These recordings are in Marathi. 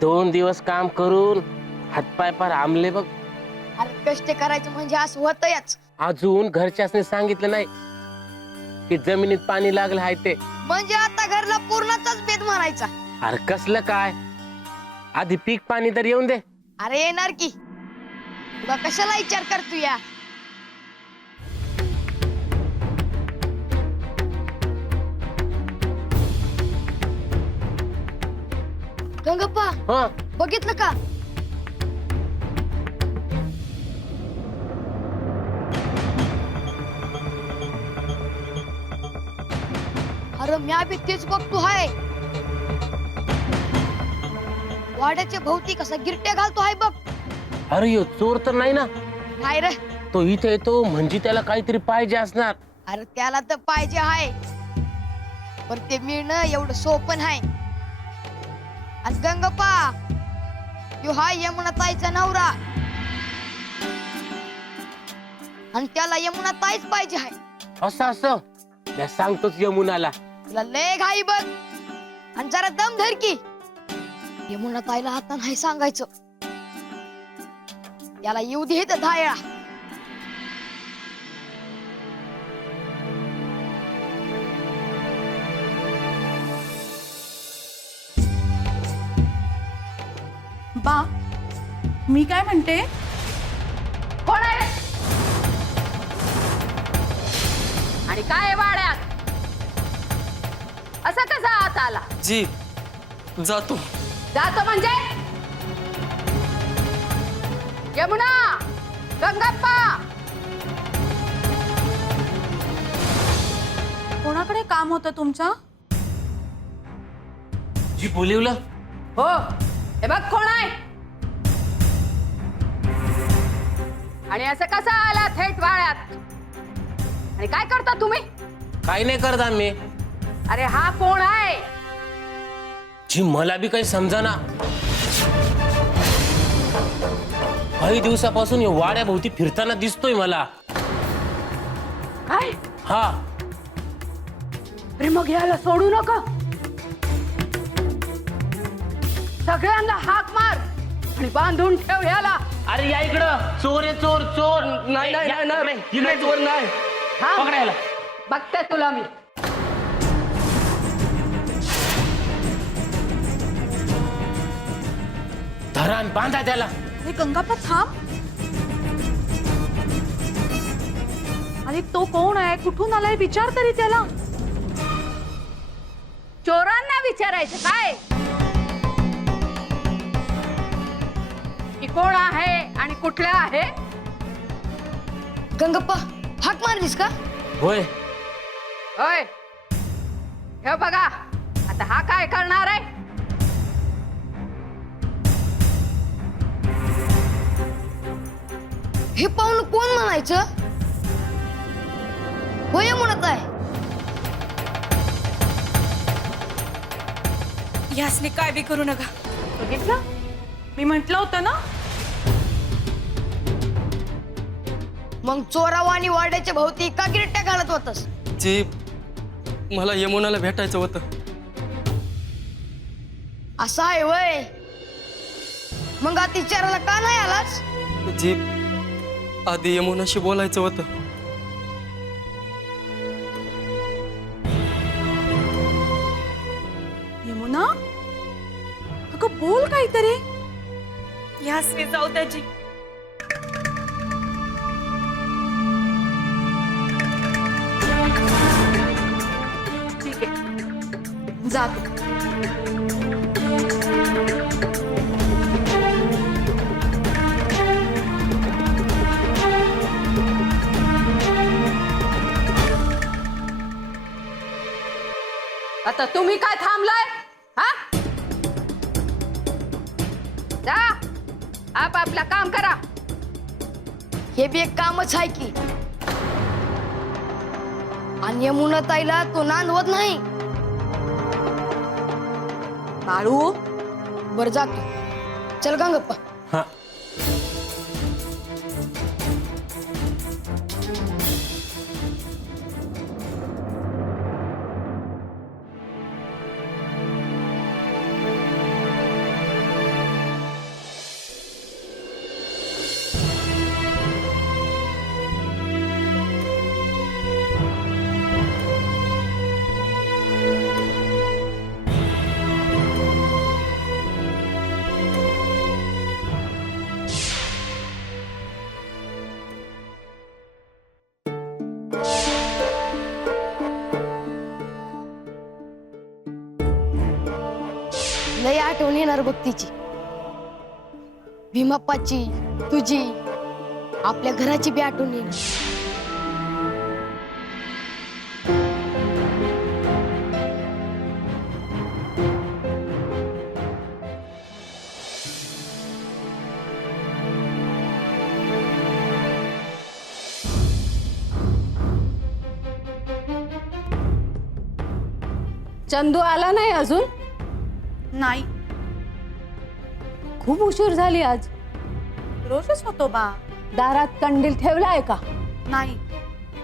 2 दिवस काम करून हातपाय पार आमले बघ. अरे कष्ट करायचं म्हणजे असं होतंयच. अजून घरच्यासने सांगितलं नाही की जमिनीत पाणी लागलं आहे ते. म्हणजे आता घरला पूर्णचाच बेद म्हणायचा. अरे कसलं काय, आधी पीक पाणी तर येऊन दे. अरे येणार की, तुला कशाला विचार करतो या. गंगप्पा हं बघितलं का? अरे म्या बी तेच बघतो हाय. वाड्याच्या भोवती कसा गिरट्या घालतो हाय बघ. अरे यो चोर तर नाही ना? नाही रे. तो इथे येतो म्हणजे त्याला काहीतरी पाहिजे असणार. अरे त्याला तर पाहिजे हाय, पण ते मिळणं एवढं सोपं नाही. आणि गंगप्पा यो हाय यमुना ताईचा नवरा, आणि त्याला यमुना ताईच पाहिजे हाय. असं असं मी सांगतोच यमुनाला. तुला लय घाई बघ, आणि जरा दम धर की. यमुना ताईला आता नाही सांगायचं, त्याला येऊ दे तर धायळा. बा, मी काय म्हणते, कोण आहे आणि काय आहे वाड्यात? असं कसा आत आला? जी जातो. जातो म्हणजे? यमुना, गंगप्पा, कोणाकडे काम होतं तुमचं? जी बोलिवलं. हो हे बघ कोण आहे आणि असं कसं आला थेट वाड्यात? आणि काय करता तुम्ही? काही नाही करत आम्ही. अरे हा कोण आहे? जी मला बी काही समजाना. काही दिवसापासून या वाड्याभोवती फिरताना दिसतोय मला. काय? हा अरे मग याला सोडू नका. सगळ्यांना हाक मार आणि बांधून ठेव याला. अरे या इकडं, चोर आहे चोर चोर. नाही नाही या- नाही नाही, इकडे चोर नाही. थांब. पकडायला. बघते तुला मी. धरान बांधा त्याला. अरे गंगाप्पा थांब. अरे तो कोण आहे, कुठून आलाय, विचार तरी त्याला. चोरांना विचारायचं काय की कोण आहे आणि कुठल्या आहे? गंगप्पा हाक मारलीस का? होय. होय, हे बघा आता हा काय करणार आहे? हे पाहून कोण म्हणायचं? होय म्हणत आहे. यासने काय बी करू नका. बघितलं? मी म्हंटल होतं ना. मग चोरावा आणि वाड्याच्या भोवती का गिरट्या घालत होतस? जी मला यमुनाला भेटायचं होतं. असं आहे वय. मग आता विचारायला का नाही आलास? जी आधी यमुनाशी बोलायचं होतं. यमुना, अगं बोल काहीतरी. यासने जाऊ त्याची. ठीक आहे, जातो. आता तुम्ही काय थांबलाय? हा, जा आप आपला काम करा. हे बी एक कामच आहे की. आणि यमुना ताईला तो नांदवत नाही. बाळू, बर जातो. चल गंगप्पा. हा लय आठवण येणार बघ तिची, भीमाप्पाची, तुझी, आपल्या घराची बी आठवण येणार. चंदू आला नाही अजून? नाही, खूप उशीर झाली आज. रोजच होतो बा. दारात कंदील ठेवलाय का? नाही,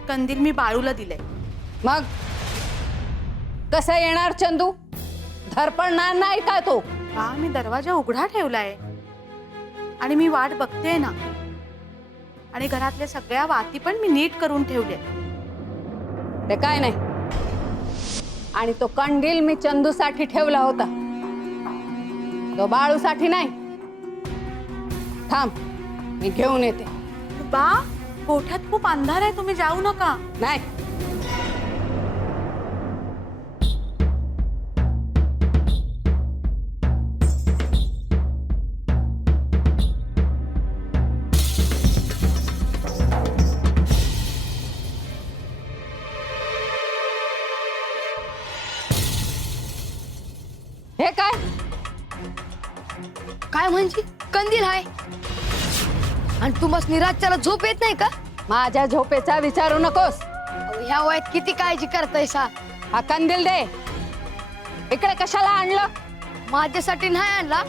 कंदील मी बाळूला दिलंय. मग कसा येणार चंदू? धरपडणार नाही का तो? बा, मी दरवाजा उघडा ठेवलाय आणि मी वाट बघते ना. आणि घरातल्या सगळ्या वाती पण मी नीट करून ठेवले. ते काय नाही. आणि तो कंदील मी चंदूसाठी ठेवला होता, तो बाळूसाठी नाही. थांब, मी घेऊन येते. बा, गोठ्यात खूप अंधार आहे, तुम्ही जाऊ नका. नाही, हे काय? काय म्हणजे? कंदील आहे आणि तू मस्त निराजच्याला झोप येत नाही का? माझ्या झोपेचा विचारू नकोस. अहो, ह्या वयात किती काळजी करताय सा. हा कंदील दे. इकडे कशाला आणलं? माझ्यासाठी नाही आणला.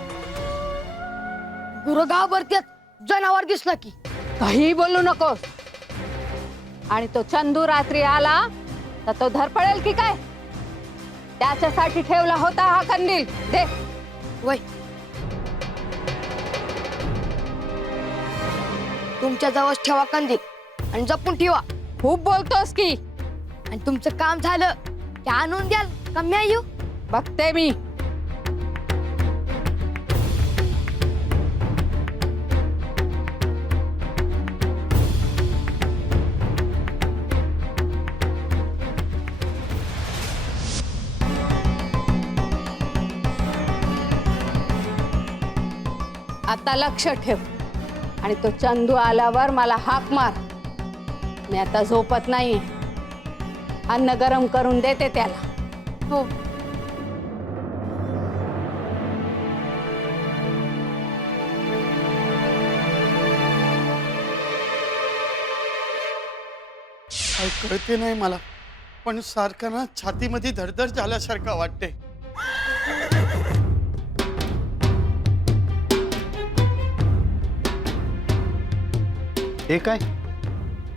गुरं गावभरत्यात, जनावर दिसला की. काही बोलू नकोस. आणि तो चंदू रात्री आला तर तो धरपडेल की काय? त्याच्यासाठी ठेवला होता हा कंदील. दे. वय, तुमच्या जवळ ठेवा कंदील आणि जपून ठेवा. खूप बोलतोस की. आणि तुमचं काम झालं की आणून द्याल का मी येऊ? बघते मी. आता लक्ष ठेव. आणि तो चंदू आल्यावर मला हाक मार. मी आता झोपत नाहीये. अन्न गरम करून देते त्याला. हो. काय कळते नाही मला, पण सारखं ना छातीमध्ये धडधड झाल्यासारखं वाटते. हे काय,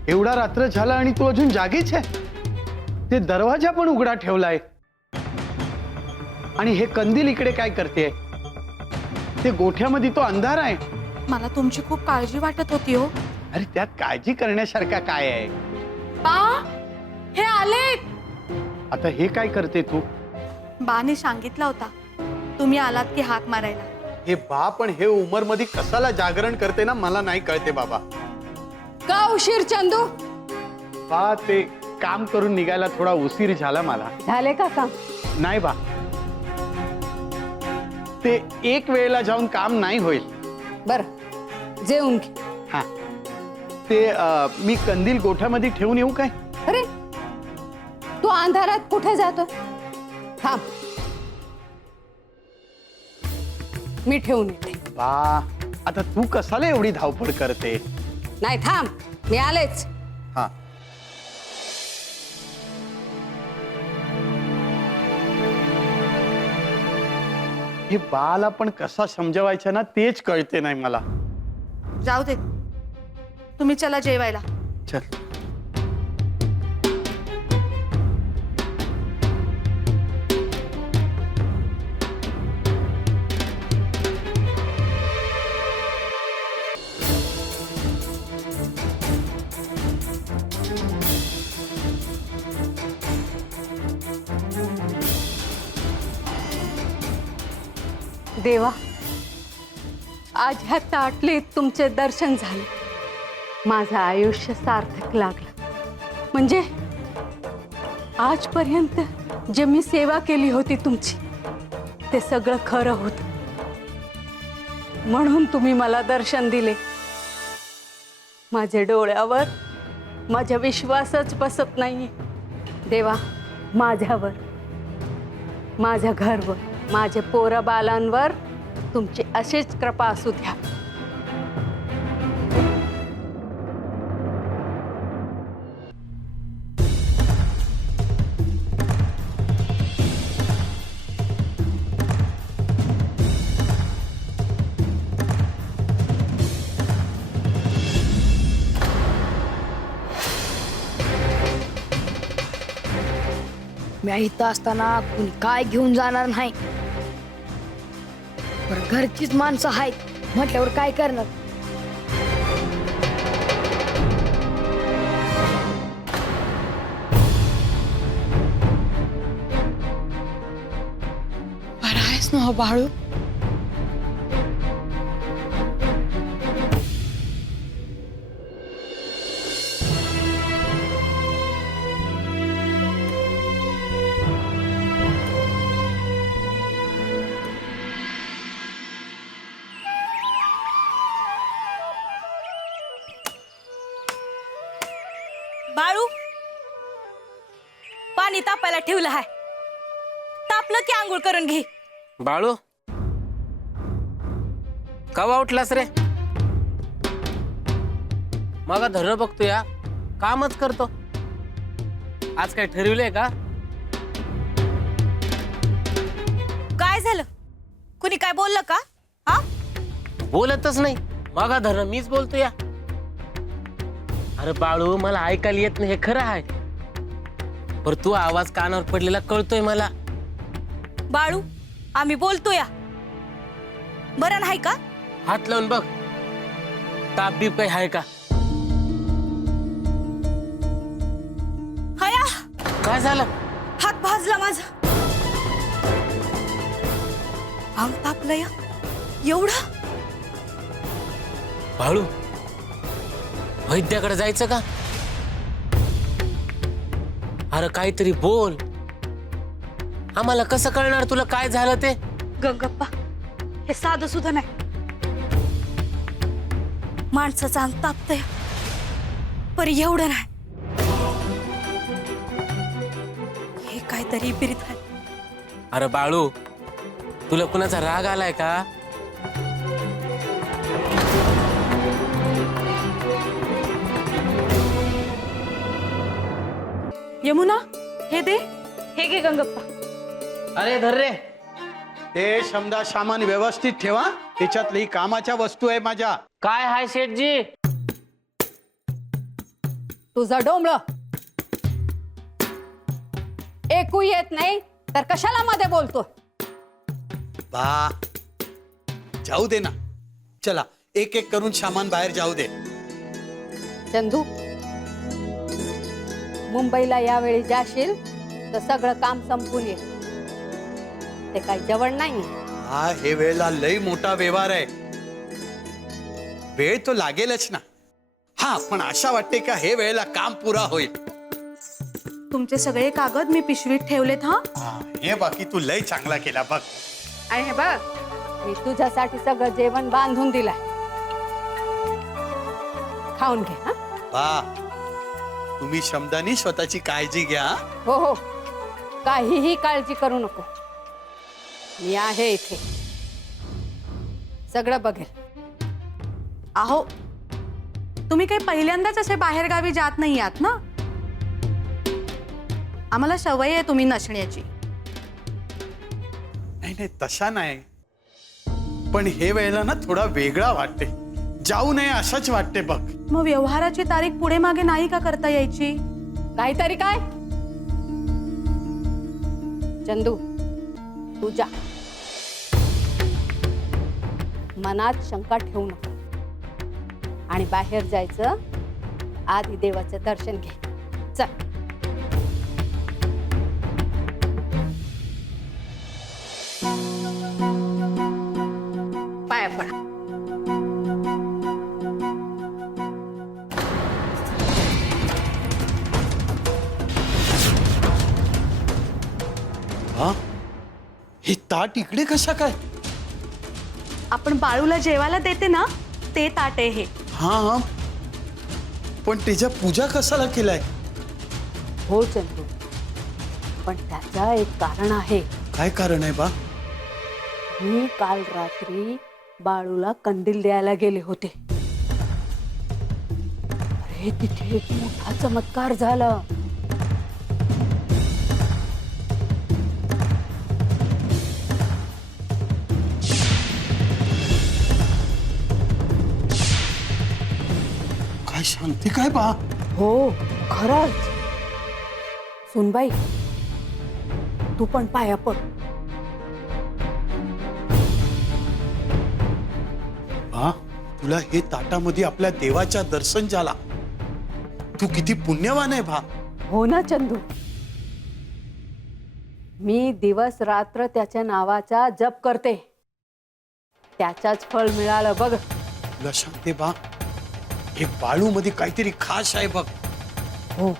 एवढा रात्र झाला आणि तू अजून जागीच आहे? ते दरवाजा पण उघडा ठेवलाय आणि हे कंदील इकडे काय करते? ते गोठ्यामध्ये तो अंधार आहे. मला तुमची खूप काळजी वाटत होती हो. अरे त्यात काळजी करण्यासारखा काय आहे? बा, हे आले. आता हे काय करते तू? बाने सांगितला होता तुम्ही आलात की हाक मारायला. हे बा, पण हे उमर मध्ये कसाला जागरण करते ना, मला नाही कळते बाबा. का उशीर चंदू? बा, ते काम करून निघायला थोडा उशीर झाला मला. झाले का काम? नाही बा, ते एक वेळेला जाऊन काम नाही होईल. बर, जेवून घे. हा, ते मी कंदील गोठ्यामध्ये ठेवून येऊ काय? अरे, तू अंधारात कुठे जातो? थांब, मी ठेवून येते. बा, आता तू कसाला एवढी धावपळ करते? नाही, थांब, मी आलेच. हा, हे बाला पण कसा समजवायचं ना, तेच कळते नाही मला. जाऊ दे, तुम्ही चला जेवायला. चल. देवा, आज ह्या ताटलीत तुमचे दर्शन झाले. माझं आयुष्य सार्थक लागलं. म्हणजे आजपर्यंत जे मी सेवा केली होती तुमची, ते सगळं खरं होत, म्हणून तुम्ही मला दर्शन दिले. माझ्या डोळ्यावर माझा विश्वासच बसत नाहीये. देवा, माझ्यावर, माझ्या घरवर, माझ्या पोरा बालांवर तुमची अशीच कृपा असू द्या. मी इथं असताना कुणी काय घेऊन जाणार नाही. बरं, घरचीच माणसं आहेत म्हटल्यावर काय करणार. बरं आहेस ना बाळू? बाळू, पाणी तापायला ठेवलं आहे. तापलं की आंघोळ करून घे. बाळू, कवा उठलास रे? मग धरण बघतो या, कामच करतो. आज काय ठरविलंय का? काय झालं? कुणी काय बोललं का? हा, बोलतच नाही. मग धरण मीच बोलतो या. अरे बाळू, मला ऐकायला येत नाही हे खरं आहे, पर तू आवाज कानावर पडलेला कळतोय मला. बाळू, आम्ही बोलतो या. बरं नाही का? हात लावून बघ, ताप बीप काही आहे का? हया, काय झालं? हात भाजला माझा. अंग तापलं या एवढं. बाळू, वैद्याकडे जायचं का? अरे काहीतरी बोल, आम्हाला कसं कळणार तुला काय झालं ते? गंगप्पा, हे साधं सुद्धा नाही. माणसाचं अंग तापतंय, पर एवढं नाही. हे काहीतरी विपरीत आहे. अरे बाळू, तुला कुणाचा राग आलाय का? यमुना, हे दे. हे घे गंगप्पा. अरे धर रे. ते समजा सामान व्यवस्थित ठेवा, त्याच्यातली कामाच्या वस्तू आहे माझ्या. काय हाय शेठजी? तुझं डोंबळ ऐकू येत नाही तर कशाला मध्ये बोलतो? बा, जाऊ दे ना. चला, एक एक करून सामान बाहेर जाऊ दे. चंदू, मुंबईला यावेळी जाशील तर सगळं काम संपून ये. ते काही जवळ नाही. हा, हे वेळेला लय मोठा व्यवहार आहे. वेळ तो लागेलच ना. हा, पण आशा वाटते का हे वेळेला काम पुरा होईल. तुमचे सगळे कागद मी पिशवीत ठेवलेत. हा, हे बाकी तू लय चांगला केला बघ. आणि हे बघ, मी तुझ्यासाठी सगळं जेवण बांधून दिलंय. खाऊन घे. हा, बा, तुम्ही शब्दांनी स्वतःची काळजी घ्या. हो हो, काहीही काळजी करू नको. मी आहे इथे, सगळं बघेल. अहो, तुम्ही काही पहिल्यांदाच असे बाहेर गावी जात नाही आहात ना. आम्हाला सवय आहे तुम्ही नसण्याची. नाही नाही, तशा नाही, पण हे वेळेला ना थोडा वेगळा वाटते. जाऊ नये असंच वाटते बघ. मग व्यवहाराची तारीख पुढे मागे नाही का करता यायची? काहीतरी काय? चंदू, तू जा. मनात शंका ठेवू नको आणि बाहेर जायचं आधी देवाचं दर्शन घे. चल. पाया पडा. हा, हे ताट इकडे कशा काय? आपण बाळूला जेवायला देते ना ते ताट आहे हे. हा हा, पण त्याच्या पूजा कशाला केलाय? हो चंदू, पण त्याचा एक कारण आहे. काय कारण आहे बा? मी काल रात्री बाळूला कंदील द्यायला गेले होते. अरे तिथे एक मोठा चमत्कार झाला. काय सांगते काय बा? हो खरंच. सुनबाई, तू पण पाया पड. बा, तुला हे ताटामध्ये आपल्या देवाच्या दर्शन झाला. तू किती पुण्यवान आहे भा. हो ना चंदू, मी दिवस रात्र त्याच्या नावाचा जप करते. त्याचाच फळ मिळालं बघ. तुला सांगते बा, हे बाळू मध्ये काहीतरी खास आहे बघ. हो